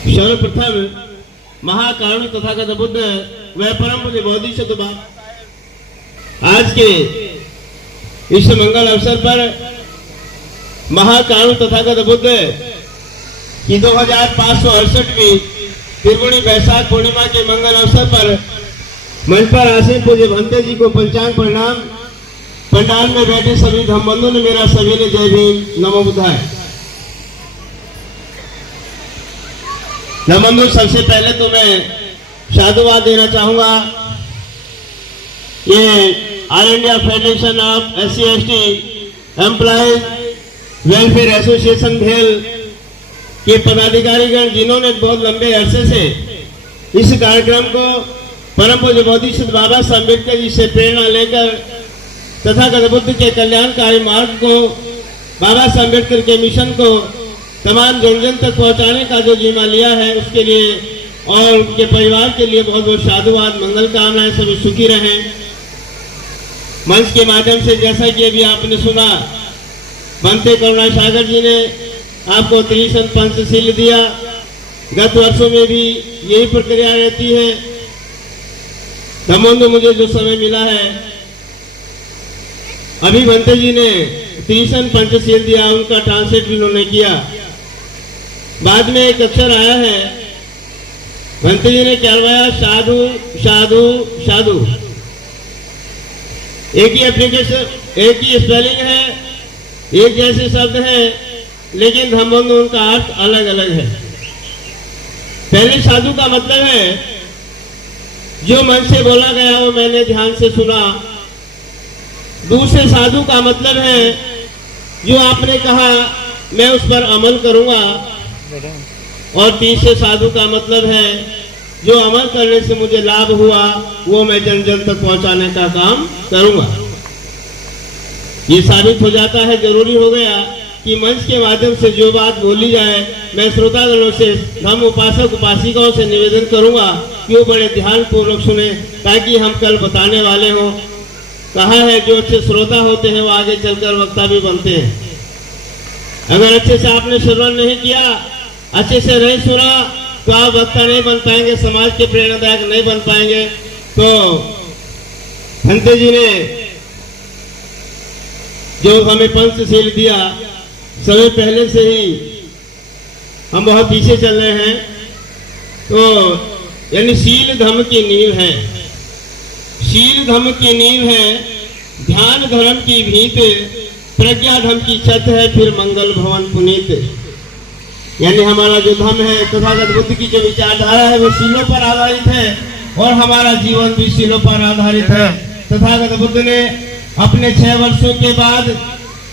सर्वप्रथम महाकारुण्य तथागत बुद्ध वह परम पूज्य बोधिसत्व बाबा आज के इस मंगल अवसर पर महाकारुण्य तथागत बुद्ध की 2568वीं त्रिगुणी वैशाख पूर्णिमा के मंगल अवसर पर मंच पर आसीन पूज्य भंते जी को पंचांग प्रणाम। पंडाल में बैठे सभी धम्म बंधु ने मेरा सभी ने जय भीम नमो बुद्धाय। धम्म बंधु, सबसे पहले तो मैं साधुवाद देना चाहूंगा। ये all India federation of SC/ST employees welfare association भेल के पदाधिकारीगण जिन्होंने बहुत लंबे अरसे से इस कार्यक्रम को परम पूज्य बोधिसत्व बाबा साहब अम्बेडकर जी से प्रेरणा लेकर तथागत बुद्ध के कल्याणकारी मार्ग को, बाबा साहब अम्बेडकर के मिशन को तमाम जन तक पहुंचाने का जो जिम्मा लिया है उसके लिए और उनके परिवार के लिए बहुत बहुत साधुवाद, मंगल कामनाएं, सभी सुखी रहें। मंच के माध्यम से जैसा कि अभी आपने सुना, बनते करुणा सागर जी ने आपको त्रिसन पंचशील दिया। गत वर्षों में भी यही प्रक्रिया रहती है। धम्मबंधु, मुझे जो समय मिला है, अभी बनते जी ने त्रिसन पंचशील दिया, उनका ट्रांसलेट भी उन्होंने किया। बाद में एक अक्षर आया है, भंते जी ने क्या लगाया, साधु साधु साधु। एक ही एप्लीकेशन, एक ही स्पेलिंग है, एक जैसे शब्द है, लेकिन धम्मबंधु उनका अर्थ अलग अलग है। पहले साधु का मतलब है जो मन से बोला गया वो मैंने ध्यान से सुना। दूसरे साधु का मतलब है जो आपने कहा मैं उस पर अमल करूंगा। और तीसरे साधु का मतलब है जो अमल करने से मुझे लाभ हुआ वो मैं जन जन तक पहुंचाने का काम करूंगा। ये साबित हो जाता है, जरूरी हो गया कि मंच के माध्यम से जो बात बोली जाए, मैं श्रोतागणों से, धम्म उपासक उपासिकाओं से निवेदन करूंगा कि वो बड़े ध्यान पूर्वक सुने, ताकि हम कल बताने वाले हों। कहा है जो अच्छे श्रोता होते हैं वो आगे चलकर वक्ता भी बनते हैं। अगर अच्छे से आपने श्रवण नहीं किया, अच्छे से नहीं सुना, तो आप वक्ता नहीं बन पाएंगे, समाज के प्रेरणादायक नहीं बन पाएंगे। तो भंते जी ने जो हमें पंचशील दिया, समय पहले से ही हम बहुत पीछे चल रहे हैं। तो यानी शील धर्म की नींव है, शील धर्म की नींव है, ध्यान धर्म की भीत, प्रज्ञा धर्म की छत है, फिर मंगल भवन पुनीत। यानी हमारा जो धर्म है, तथागत बुद्ध की जो विचारधारा है वो शीलों पर आधारित है और हमारा जीवन भी शीलों पर आधारित है। तथागत बुद्ध ने अपने 6 वर्षों के बाद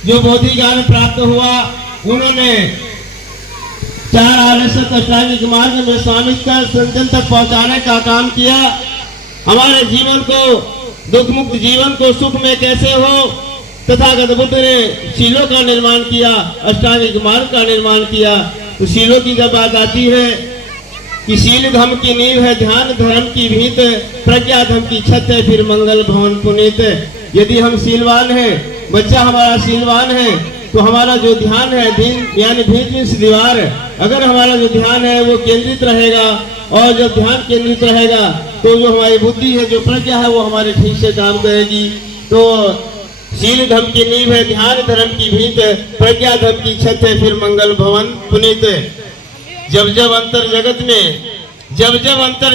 जो बोधि ज्ञान प्राप्त हुआ, उन्होंने 4 आर्यसत अष्टांगिक मार्ग में शामिल कर संजन तक पहुंचाने का काम किया। हमारे जीवन को, दुख मुक्त जीवन को सुख में कैसे हो, तथागत बुद्ध ने शीलों का निर्माण किया, अष्टांगिक मार्ग का निर्माण किया। तो शीलों की जब बात आती है कि शील धर्म की नींव है, ध्यान धर्म की भीत, प्रज्ञा धर्म की छत है, फिर मंगल भवन पुनीत। यदि हम शीलवान हैं, बच्चा हमारा शीलवान है, तो हमारा जो ध्यान है, दिन यानी भीत मीन्स दीवार, अगर हमारा जो ध्यान है वो केंद्रित रहेगा, और जब ध्यान केंद्रित रहेगा तो जो हमारी बुद्धि है, जो प्रज्ञा है, वो हमारे ठीक से काम करेगी। तो शील धर्म की नींव है, ध्यान धर्म की भीत, प्रज्ञा धर्म की छत है, फिर मंगल भवन पुनीत। जब जब अंतर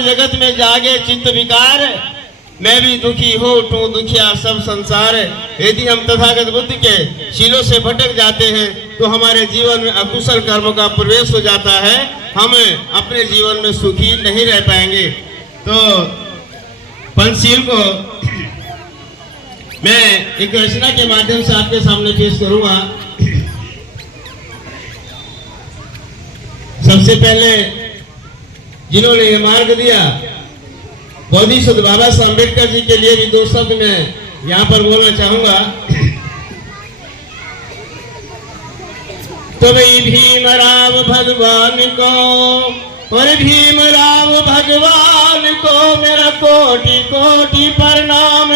जगत में जागे चित्त विकार, मैं भी दुखी हो उठूं दुखिया सब संसार। यदि हम तथागत बुद्ध के शीलों से भटक जाते हैं तो हमारे जीवन में अकुशल कर्मों का प्रवेश हो जाता है, हम अपने जीवन में सुखी नहीं रह पाएंगे। तो पंचशील को मैं एक रचना के माध्यम से आपके सामने पेश करूंगा। सबसे पहले जिन्होंने ये मार्ग दिया, बोधिसत्व बाबा साहब अम्बेडकर जी के लिए भी 2 शब्द मैं यहाँ पर बोलना चाहूंगा। तो भाई भीमराव भगवान को, और भीमराव भगवान को मेरा कोटि कोटि प्रणाम।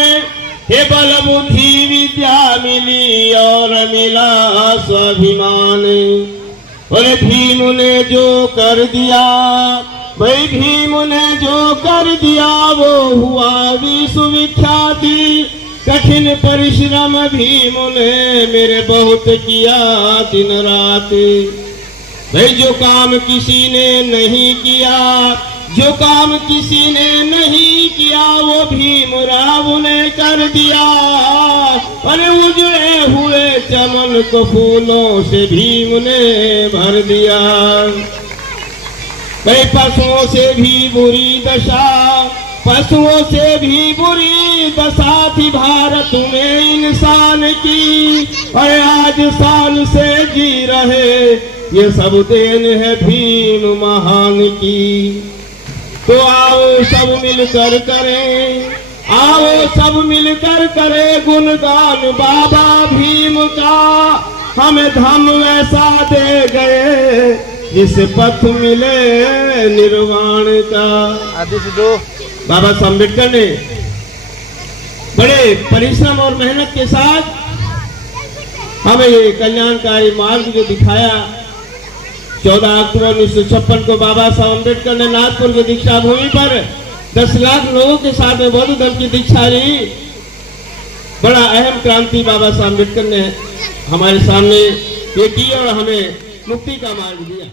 हे बल बुद्धि विद्या मिली और मिला स्वाभिमान। और भीम ने जो कर दिया, भाई भीम ने जो कर दिया वो हुआ विश्वविख्याति। कठिन परिश्रम भीम ने मेरे बहुत किया दिन रात। भाई जो काम किसी ने नहीं किया, जो काम किसी ने नहीं किया वो भीमराव ने कर दिया। अरे उजड़े हुए चमन को फूलों से भीम ने भर दिया। भाई पशुओं से भी बुरी दशा, पशुओं से भी बुरी दशा थी भारत में इंसान की। और आज साल से जी रहे, ये सब देन है भीम महान की। तो आओ सब मिलकर करें, आओ सब मिलकर करें गुणगान बाबा भीम का। हमें धम वैसा दे गए जिस पथ मिले निर्वाण का। आदेश दो। बाबा साहब अम्बेडकर ने बड़े परिश्रम और मेहनत के साथ हमें ये कल्याणकारी मार्ग जो दिखाया। 14 अक्टूबर 1956 को बाबा साहब अम्बेडकर ने नागपुर की दीक्षा भूमि पर 10 लाख लोगों के साथ में बौद्ध धर्म की दीक्षा ली। बड़ा अहम क्रांति बाबा साहब अम्बेडकर ने हमारे सामने ये की और हमें मुक्ति का मार्ग दिया।